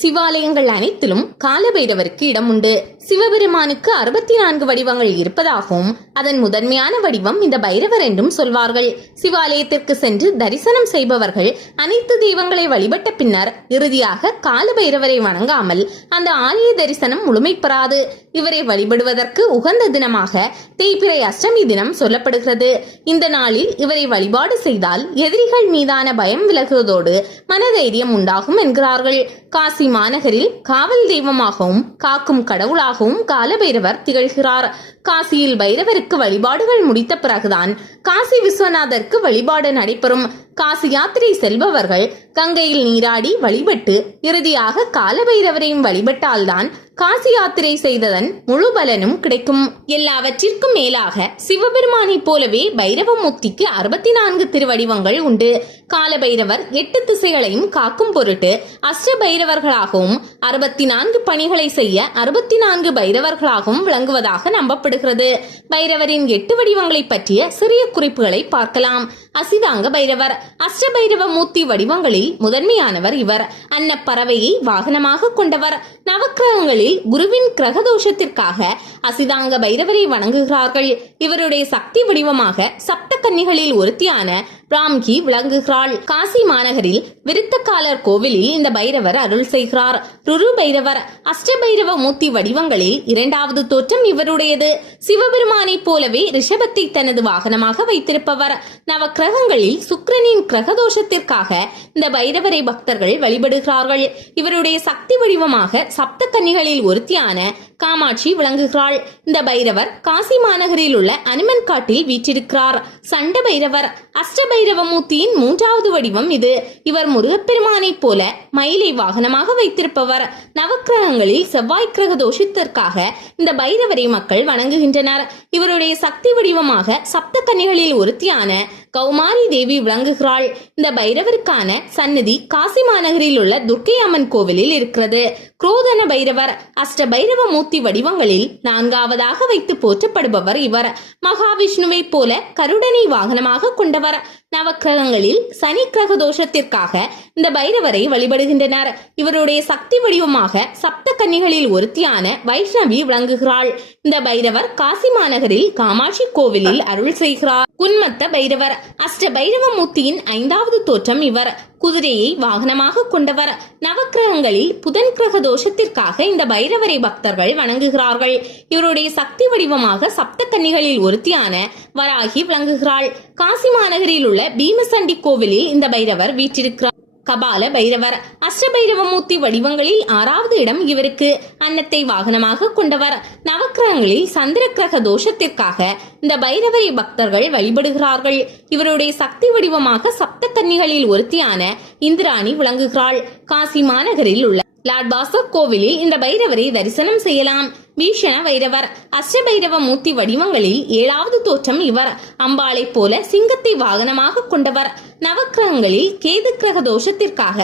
சிவாலயங்கள் அனைத்திலும் காலபைரவருக்கு இடம் உண்டு. சிவபெருமானுக்கு 64 வடிவங்கள் இருப்பதாகவும் அதன் முதன்மையான வடிவம் இந்த பைரவர் என்றும் சொல்வார்கள். சிவாலயத்திற்கு சென்று தரிசனம் செய்பவர்கள் அனைத்து தெய்வங்களை வழிபட்ட பின்னர் இறுதியாக காலபைரவரை வணங்காமல் அந்த ஆலய தரிசனம் முழுமை பெறாது. இவரை வழிபடுவதற்கு உகந்த தினமாக தேய்பிறை அஷ்டமி தினம் சொல்லப்படுகிறது. இந்த நாளில் இவரை வழிபாடு செய்தால் எதிரிகள் மீதான பயம் விலகுவதோடு மனதைரியம் உண்டாகும் என்கிறார்கள். காசி மாநகரில் காவல் தெய்வமாகவும் காக்கும் கடவுளாகவும் காலபைரவர் திகழ்கிறார். காசியில் பைரவருக்கு வழிபாடுகள் முடித்த பிறகுதான் காசி விஸ்வநாதருக்கு வழிபாடு நடைபெறும். காசி யாத்திரை செல்பவர்கள் கங்கையில் நீராடி வழிபட்டு இறுதியாக காலபைரவரையும் வழிபட்டால்தான் காசி யாத்திரை செய்ததன் முழு பலனும் கிடைக்கும். எல்லாவற்றிற்கும் மேலாக சிவபெருமானை போலவே பைரவமூர்த்திக்கு 64 திருவடிவங்கள் உண்டு. காலபைரவர் 8 திசைகளையும் காக்கும் பொருட்டு அஷ்ட பைரவர்களாகவும் 64 பணிகளை செய்ய 64 பைரவர்களாகவும் விளங்குவதாக நம்பப்படுகிறது. பைரவரின் 8 வடிவங்களை பற்றிய சிறிய குறிப்புகளை பார்க்கலாம். அசிதாங்க பைரவர் அஷ்ட பைரவ மூர்த்தி வடிவங்களில் முதன்மையானவர் இவர். அன்னப்பறவையை வாகனமாக கொண்டவர். நவக்கிரகங்களில் குருவின் கிரகதோஷத்திற்காக அசிதாங்க பைரவரை வணங்குகிறார்கள். இவருடைய சக்தி வடிவமாக சப்த கன்னிகளில் ஒருத்தியான ராம்கி விளங்குகிறாள். காசி மாநகரில் விருத்தக்காலர் கோவிலில் இந்த பைரவர் அருள் செய்கிறார். ருரு பைரவர் அஷ்ட பைரவ மூர்த்தி வடிவங்களில் 2வது தோற்றம் இவருடையது. சிவபெருமானை போலவே ரிஷபத்தை தனது வாகனமாக வைத்திருப்பவர். நவக்கிரகங்களில் சுக்கிரனின் கிரகதோஷத்திற்காக இந்த பைரவரை பக்தர்கள் வழிபடுகிறார்கள். இவருடைய சக்தி வடிவமாக சப்த கன்னிகளில் ஒருத்தியான காமாட்சி விளங்குகிறாள். இந்த பைரவர் காசி மாநகரில் உள்ள அனுமன் காட்டில் வீற்றிருக்கிறார். சண்ட பைரவர் அஷ்ட பைரவமூர்த்தியின் 3வது வடிவம் இது. இவர் முருகப்பெருமானை போல மயிலை வாகனமாக வைத்திருப்பவர். நவக்கிரகங்களில் செவ்வாய் கிரக தோஷத்திற்காக இந்த பைரவரை மக்கள் வணங்குகின்றனர். இவருடைய சக்தி வடிவமாக சப்த கன்னிகளில் ஒருத்தியான கௌமாரி தேவி விளங்குகிறாள். இந்த பைரவருக்கான சந்நிதி காசி மாநகரில் உள்ள துர்க்கை அம்மன் கோவிலில் இருக்கிறது. குரோதன பைரவர் அஷ்ட பைரவ மூர்த்தி வடிவங்களில் 4வதாக வைத்து போற்றப்படுபவர் இவர். மகாவிஷ்ணுவை போல கருடனை வாகனமாக கொண்டவர். நவக்கிரகங்களில் சனி கிரக தோஷத்திற்காக இந்த பைரவரை வழிபடுகின்றனர். இவருடைய சக்தி வடிவமாக சப்த கன்னிகளில் ஒருத்தியான வைஷ்ணவி விளங்குகிறாள். இந்த பைரவர் காசி மாநகரில் காமாட்சி கோவிலில் அருள் செய்கிறார். குன்மத்த பைரவர் அஷ்ட பைரவ மூர்த்தியின் 5வது தோற்றம் இவர். குதிரையை வாகனமாக கொண்டவர். நவக்கிரகங்களில் புதன் கிரக தோஷத்திற்காக இந்த பைரவரை பக்தர்கள் வணங்குகிறார்கள். இவருடைய சக்தி வடிவமாக சப்த கன்னிகளில் ஒருத்தியான வராகி விளங்குகிறாள். காசி மாநகரில் உள்ள பீமசண்டி கோவிலில் இந்த பைரவர் வீற்றிருக்கிறார். கபால பைரவர் அஷ்ட பைரவமூர்த்தி வடிவங்களில் 6வது இடம் இவருக்கு. அன்னத்தை வாகனமாக கொண்டவர். நவக்கிரகங்களில் சந்திர கிரக தோஷத்திற்காக இந்த பைரவரை பக்தர்கள் வழிபடுகிறார்கள். இவருடைய சக்தி வடிவமாக சப்த கன்னிகளில் ஒருத்தியான இந்திராணி விளங்குகிறாள். காசி மாநகரில் உள்ள லார்ட் பாஸ்கர் கோவிலில் இந்த பைரவரை தரிசனம் செய்யலாம். பீஷண பைரவர் அஷ்ட பைரவ மூர்த்தி வடிவங்களில் 7வது தோற்றம் இவர். அம்பாளை போல சிங்கத்தை வாகனமாக கொண்டவர். நவக்கிரகங்களில் கேது கிரக தோஷத்திற்காக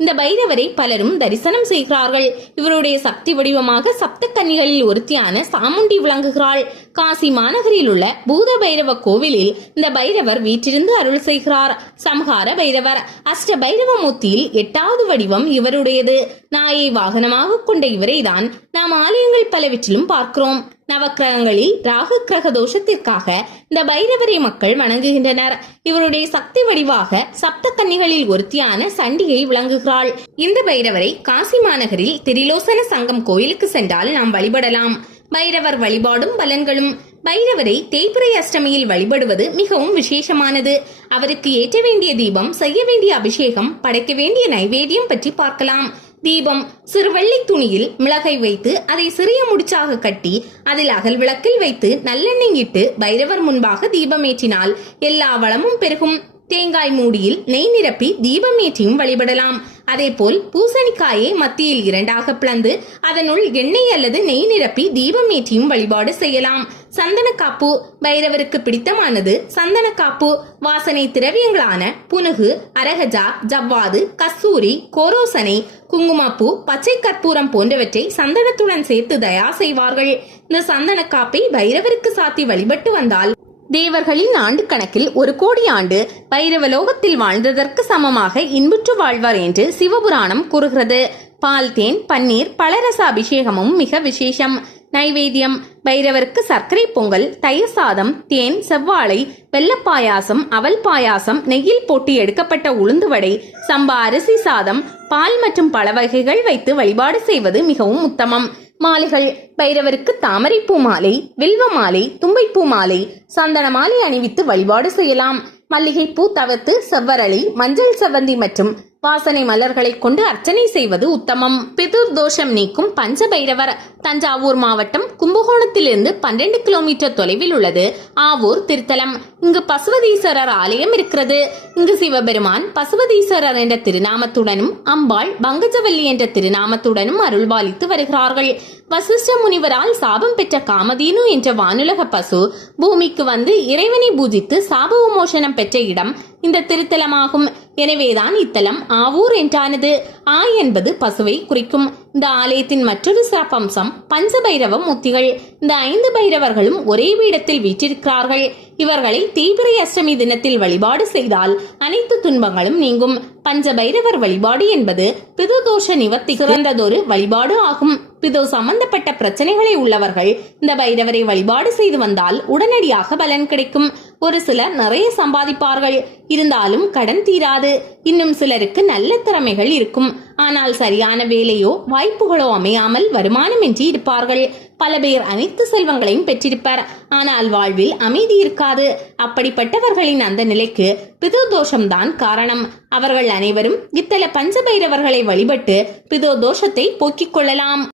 இந்த பைரவரை பலரும் தரிசனம் செய்கிறார்கள். இவருடைய சக்தி வடிவமாக சப்த கன்னிகளில் ஒருத்தியான சாமுண்டி விளங்குகிறாள். காசி மாநகரில் உள்ள பூத பைரவ கோவிலில் இந்த பைரவர் வீற்றிருந்து அருள் செய்கிறார். சம்ஹார பைரவர் அஷ்ட பைரவ மூர்த்தியில் 8வது வடிவம் இவருடையது. நாயை வாகனமாக கொண்ட இவரை தான் நாம் ஆலயங்கள் பலவற்றிலும் பார்க்கிறோம். நவக்கிரகங்களில் ராகு கிரக தோஷத்திற்காக இந்த பைரவரை மக்கள் வணங்குகின்றனர். இவருடைய சக்தி வடிவாக சப்த கன்னிகளில் ஒருத்தியான சண்டிகை விளங்குகிறாள். இந்த பைரவரை காசி மாநகரில் திரிலோசன சங்கம் கோயிலுக்கு சென்றால் நாம் வழிபடலாம். பைரவர் வழிபாடும் பலன்களும். பைரவரை தேய்பிறை அஷ்டமியில் வழிபடுவது மிகவும் விசேஷமானது. அவருக்கு ஏற்ற வேண்டிய தீபம், செய்ய வேண்டிய அபிஷேகம், படைக்க வேண்டிய நைவேத்தியம் பற்றி பார்க்கலாம். தீபம் சிறு வெள்ளை துணியில் மிளகை வைத்து அதை சிறிய முடிச்சாக கட்டி அதில் அகல் விளக்கில் வைத்து நல்லெண்ணெய் இட்டு பைரவர் முன்பாக தீபமேற்றினால் எல்லா வளமும் பெருகும். தேங்காய் மூடியில் நெய் நிரப்பி தீபம் ஏற்றியும் வழிபடலாம். அதேபோல் பூசணிக்காயை மத்தியில் 2ஆக பிளந்து அதனுள் எண்ணெய் அல்லது நெய் நிரப்பி தீபம் ஏற்றியும் வழிபாடு செய்யலாம். சந்தன காப்பு பைரவருக்கு பிடித்தமானது. சந்தன காப்பு வாசனை திரவியங்களான புனுகு, அரகஜா, ஜவ்வாது, கஸ்தூரி, கோரோசனை, குங்குமப்பூ, பச்சை கற்பூரம் போன்றவற்றை சந்தனத்துடன் சேர்த்து தயார் செய்வார்கள். இந்த சந்தன காப்பை பைரவருக்கு சாத்தி வழிபட்டு வந்தால் தேவர்களின் ஆண்டு கணக்கில் 1 கோடி ஆண்டு பைரவலோகத்தில் வாழ்ந்ததற்கு சமமாக இன்புற்று வாழ்வார் என்று சிவபுராணம் கூறுகிறது. பால், தேன், பன்னீர், பழரச அபிஷேகமும் மிக விசேஷம். நைவேத்தியம்: பைரவருக்கு சர்க்கரை பொங்கல், தயிர் சாதம், தேன், செவ்வாழை, வெள்ளப்பாயாசம், அவல் பாயாசம், நெய்யில் போட்டு எடுக்கப்பட்ட உளுந்து வடை, சம்பா அரிசி சாதம், பால் மற்றும் பழ வகைகள் வைத்து வழிபாடு செய்வது மிகவும் உத்தமம். மாலைகள்: பைரவருக்கு தாமரைப்பூ மாலை, வில்வ மாலை, தும்பைப்பூ மாலை, சந்தன மாலை அணிவித்து வழிபாடு செய்யலாம். மல்லிகைப்பூ தவிர்த்து செவ்வரளி, மஞ்சள் செவ்வந்தி மற்றும் வாசனை மலர்களை கொண்டு அர்ச்சனை செய்வது உத்தமம். பிதுர் தோஷம் நீக்கும் பஞ்ச பைரவர். தஞ்சாவூர் மாவட்டம் கும்பகோணத்திலிருந்து 12 கிலோமீட்டர் தொலைவில் உள்ளது ஆவூர் திருத்தலம். இங்கு பசுபதீஸ்வரர் ஆலயம் இருக்கிறது. இங்கு சிவபெருமான் பசுபதீஸ்வரர் என்ற திருநாமத்துடனும் அம்பாள் பங்கஜவல்லி என்ற திருநாமத்துடனும் அருள்பாலித்து வருகிறார்கள். வசிஷ்ட முனிவரால் சாபம் பெற்ற காமதேனு என்ற வானுலக பசு பூமிக்கு வந்து இறைவனை பூஜித்து சாப விமோசனம் பெற்ற இடம் இந்த திருத்தலமாகும். எனவேதான் இத்தலம் ஆவூர் என்றானது. ஆ என்பது பசுவை குறிக்கும். இந்த ஆலயத்தின் மற்றொரு சிறப்பம்சம் பஞ்சபைரவ மூர்த்திகள். இந்த 5 பைரவர்களும் ஒரே பீடத்தில் வீற்றிருக்கிறார்கள். இவர்களை தேய்பிறை அஷ்டமி தினத்தில் வழிபாடு செய்தால் அனைத்து துன்பங்களும் நீங்கும். பஞ்ச பைரவர் வழிபாடு என்பது பிதுதோஷ நிவர்த்தி சிறந்ததொரு வழிபாடு ஆகும். பிது சம்பந்தப்பட்ட பிரச்சனைகளை உள்ளவர்கள் இந்த பைரவரை வழிபாடு செய்து வந்தால் உடனடியாக பலன் கிடைக்கும். ஒரு சிலர் நிறைய சம்பாதிப்பார்கள், இருந்தாலும் கடன் தீராது. இன்னும் சிலருக்கு நல்ல திறமைகள் இருக்கும், ஆனால் சரியான வேலையோ வாய்ப்புகளோ அமையாமல் வருமானமின்றி இருப்பார்கள். பல பேர் அனைத்து செல்வங்களையும் பெற்றிருப்பார், ஆனால் வாழ்வில் அமைதி இருக்காது. அப்படிப்பட்டவர்களின் அந்த நிலைக்கு பிதுதோஷம்தான் காரணம். அவர்கள் அனைவரும் இத்தல பஞ்சபைரவர்களை வழிபட்டு பிதுதோஷத்தை போக்கிக் கொள்ளலாம்.